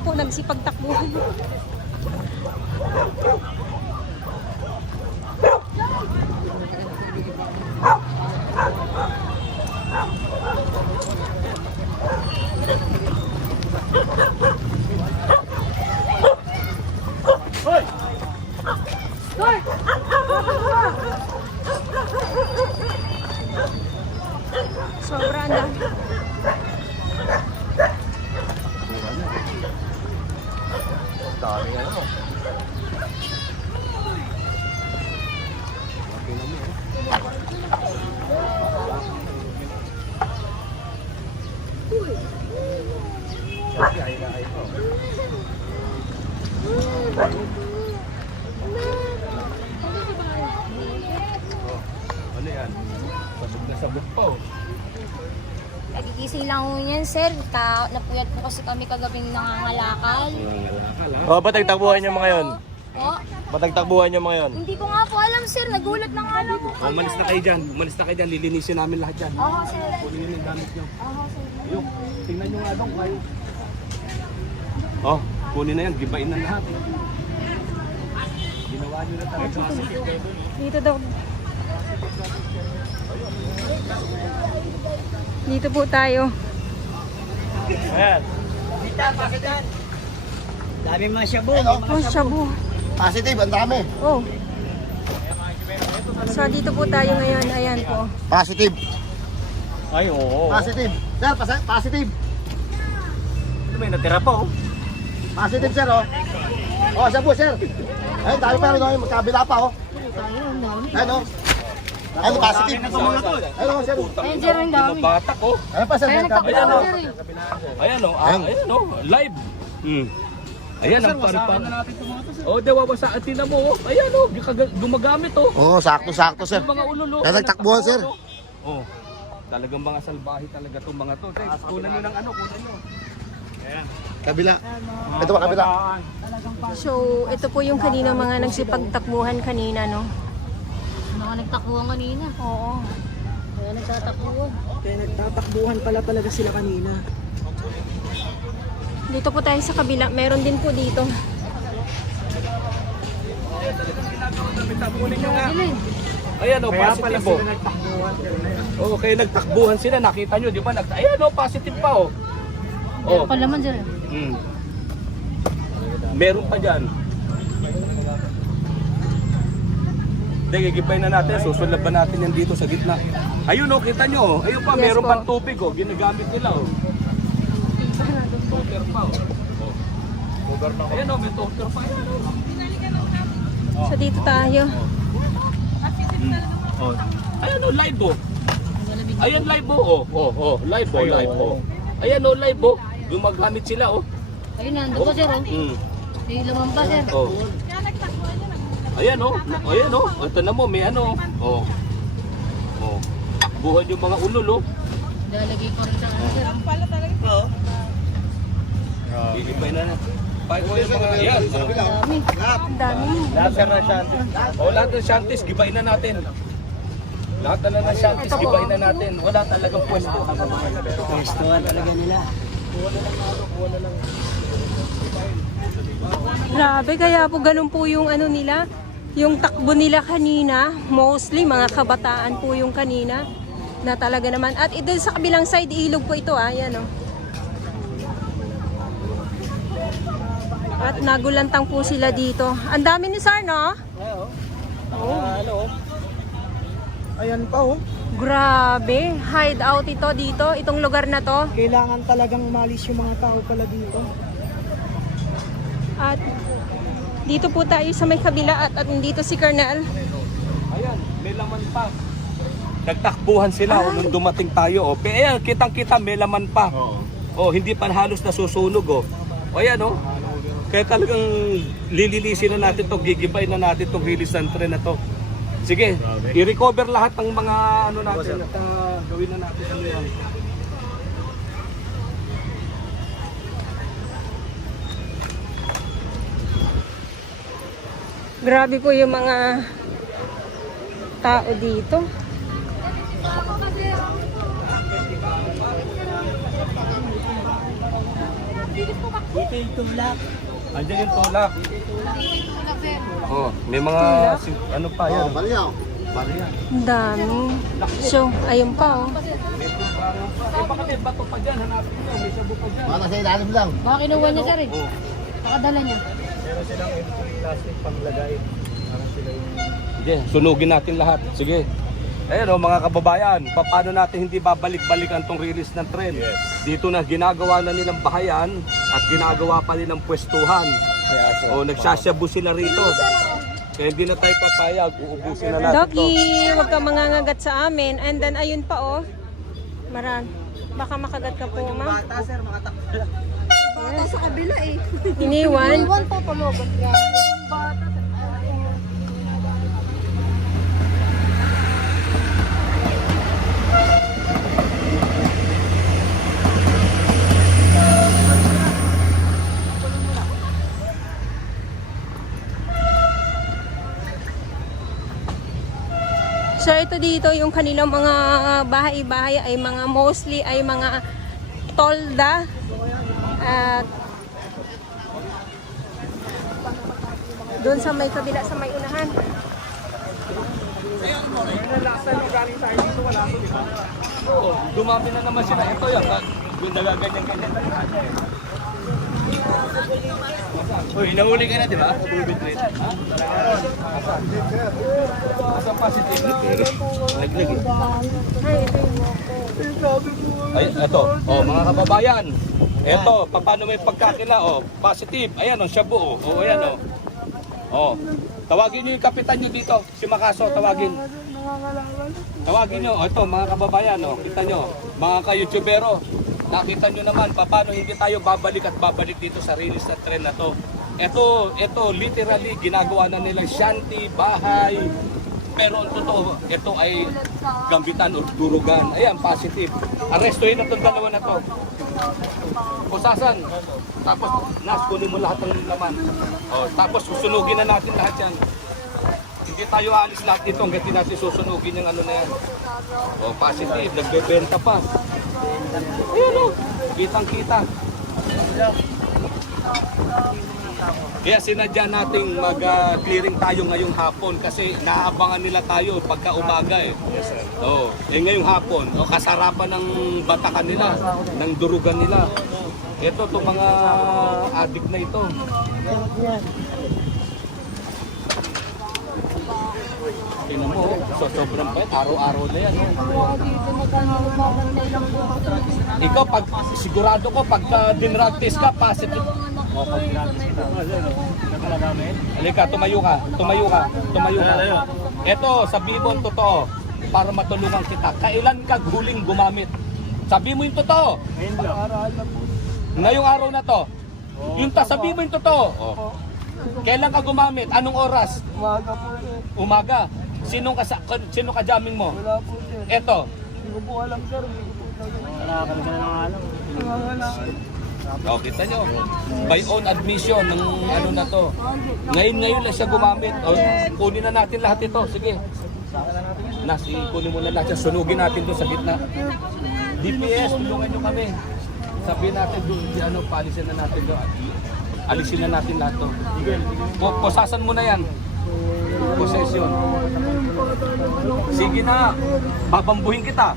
po nagsipagtakbuhan. Sobra na. Dami na naman. Ano yan? Sabog na sabog pa oh. Nagigising lang ho yan, sir. Napuyat po kasi kami kagabing nangangalakal. Oh, ba't nagtakbuhan niyo mga yun? Po? Ba't nagtakbuhan niyo mga yun? Hindi ko nga po alam, sir. Nagulat na nga lang po kami. Umalis na kayo dyan. Umalis na kayo dyan. Lilinisin namin lahat dyan. Oo, sir. Kunin yung gamit nyo. Oo, sir. Ayun. Tingnan nyo nga dong kayo. Oh, kunin na yan. Gibain na lahat. Ginawa nyo na talaga. Dito daw. Dito po tayo. Ayan. Dami mga shabu. Oh, shabu. Positive, ang dami. Oh. So dito po tayo ngayon. Ayan po. Positive. Ay, oo. Positive. Sir, positive. Ito may natira pa oh. Positive, sir, oh. Oh, shabu, sir. Ayun, dami pa rin, oh. Magkabila pa, oh. Ayun, oh. Ayun, positive. Ayun, oh, sir. Ayun, sir, ang dami. Batak oh. Ayun pa, sir. Kaya Magkabila, nagtakbo, oh. sir, eh. Ayan oh. Ayan oh. Live. Ayan ang paripan. Oh, dawawasa at tina mo oh. Ayan oh. Gumagamit oh. Oo, sakto-sakto, sir. Yung mga ululo. Kaya nagtakbuhan, sir. Oh. Talagang mga salbahe talaga itong mga to. Guys, kunan nyo ng ano, kunan nyo. Kabila. Ito pa, kabila. So ito po yung kanina mga nagsipagtakbuhan kanina, no? Mga nagtakbuhan kanina. Oo. Kaya nagtatakbuhan. Kaya nagtatakbuhan pala talaga sila kanina. Dito po tayo sa kabila. Meron din po dito. Kunin nyo nga. Ayan oh, positive oh. Oh, kaya nagtakbuhan sila. Nakita nyo, di ba? Ayan oh, positive pa oh. Oh. Pala man, sir. Meron pa dyan. Hindi, gigipay na natin. Susulaban natin yan dito sa gitna. Ayun oh, kita nyo oh. Ayun pa, Yes meron po. pang tubig oh. Ginagamit nila oh. Toter pa oh. Ayan oh, may toter pa. Ayan oh. So dito tayo. Oh. Ayan oh, live oh. Ayan live oh. Oh, live oh, live oh. Ayan oh, live oh. Gumagamit sila oh. Ayun, nandun pa, sir, oh. May lumampas, sir. Oh. Ayan oh. Ayan oh. Ito na mo, may ano oh. Oh. Takbuhan yung mga ulol oh. Lalagay ko rin sa ano, sir. Ilipay na na. Paano ko yung mga yan? Dami. Ang dami. Lahat na ng shanties. O lahat ng shanties, gibain na natin. Lahat na ng shanties, gibain na natin. Wala talagang pwesto. Pwestuhan talaga nila. Grabe, kaya po ganun po yung ano nila. Yung takbo nila kanina, mostly mga kabataan po yung kanina. Na talaga naman. At ito sa kabilang side, ilog po ito ah. Yan oh. At nagulantang po sila dito. Ang dami ni Sar, no? Ano? Ayan pa, oh. Grabe. Hideout ito dito. Itong lugar na to. Kailangan talagang umalis yung mga tao pala dito. At dito po tayo sa may kabila at nandito si Colonel. Ayan, may laman pa. Nagtakbuhan sila nung dumating tayo. Oh. Ayan, kitang-kita may laman pa. Oh, hindi pa halos nasusunog. Oh. O ayan, oh. Kaya talagang lilinisin na natin to, gigibay na natin tong release ng tren na to. Sige, i-recover lahat ng mga ano natin at gawin na natin ano yan. Grabe po yung mga tao dito. Dito yung tulak. Andiyan yung tulak. Oh, may mga ano pa yan. Oh, baliyaw. Barya. Ang dami. So, ayun pa oh. Eh baka may bato pa dyan, hanapin mo, may sabu pa dyan. Baka sa ilalim lang. Baka kinuha niya sir eh. Nakadala niya. Sige, sunugin natin lahat. Sige. Ayun mga kababayan, paano natin hindi babalik-balikan tong release ng tren? Dito na ginagawa na nilang bahayan at ginagawa pa nilang pwestuhan. O nagsasyabu sila rito. Kaya hindi na tayo papayag, uubusin na natin Doggy, huwag kang mangangagat sa amin. And then, ayun pa oh. Baka makagat ka po, ma'am. Bata, sir, mga takbo. Bata sa kabila eh. Iniwan. Iwan po tulugan niya. Bata sa So ito dito yung kanilang mga bahay-bahay ay mga mostly ay mga tolda at doon sa may kabila sa may unahan. Oo, dumami na naman sila. Ito yan, yung nagaganyan-ganyan. Uy, nahuli ka na, di ba? Asa positive? Naglag eh. Ay, ito yung Ay, ito. Oh, mga kababayan. Ito, paano may pagkakila? Oh, positive. Ayan, oh, shabu. Oh, ayan, oh. Oh. Tawagin niyo yung kapitan niyo dito. Si Makaso, tawagin. Tawagin niyo. Oh, ito, mga kababayan, oh. Kita niyo. Mga ka-YouTubero. Nakita niyo naman paano hindi tayo babalik at babalik dito sa release na tren na to. Ito literally ginagawa na nilang shanty, bahay. Pero ang totoo, ito ay gambitan o durugan. Ayan, positive. Arestuhin na itong dalawa na to. Pusasan. Tapos, kunin mo lahat ng laman. O, tapos, susunugin na natin lahat yan. Hindi tayo aalis lahat dito hanggang di natin susunugin yung ano na yan. O, positive. Nagbebenta pa. Ayan o. Kitang-kita. Kaya sinadya nating mag-clearing tayo ngayong hapon kasi naaabangan nila tayo pagka umaga eh. Yes, sir. Oh, ngayong hapon, kasarapan ng batakan nila, ng durugan nila. Ito to mga adik na ito. Tingnan mo, so sobrang pait, araw-araw na yan. Ikaw, pag sigurado ko, pagka dinrug test ka, positive. Halika, tumayo ka. Ito, sabihin mo ang totoo para matulungan kita. Kailan ka huling gumamit? Sabi mo yung totoo. Ngayong araw na to. Yung sabi mo yung totoo. Kailan ka gumamit? Anong oras? Umaga po, sir. Umaga. Sino ka jamming mo? Wala po, sir. Ito. Hindi ko po alam, sir. Hindi ko po alam. Wala ka na alam. O, kita nyo. By own admission ng ano na to. Ngayon lang siya gumamit. O, kunin na natin lahat ito. Sige. Kunin mo na lahat. Sunugin natin doon sa gitna. DPS, tulungan nyo kami. Sabihin natin doon, paalisin na natin doon. Alisin na natin lahat to. Posasan mo na yan. Possession. Sige na. Babambuhin kita.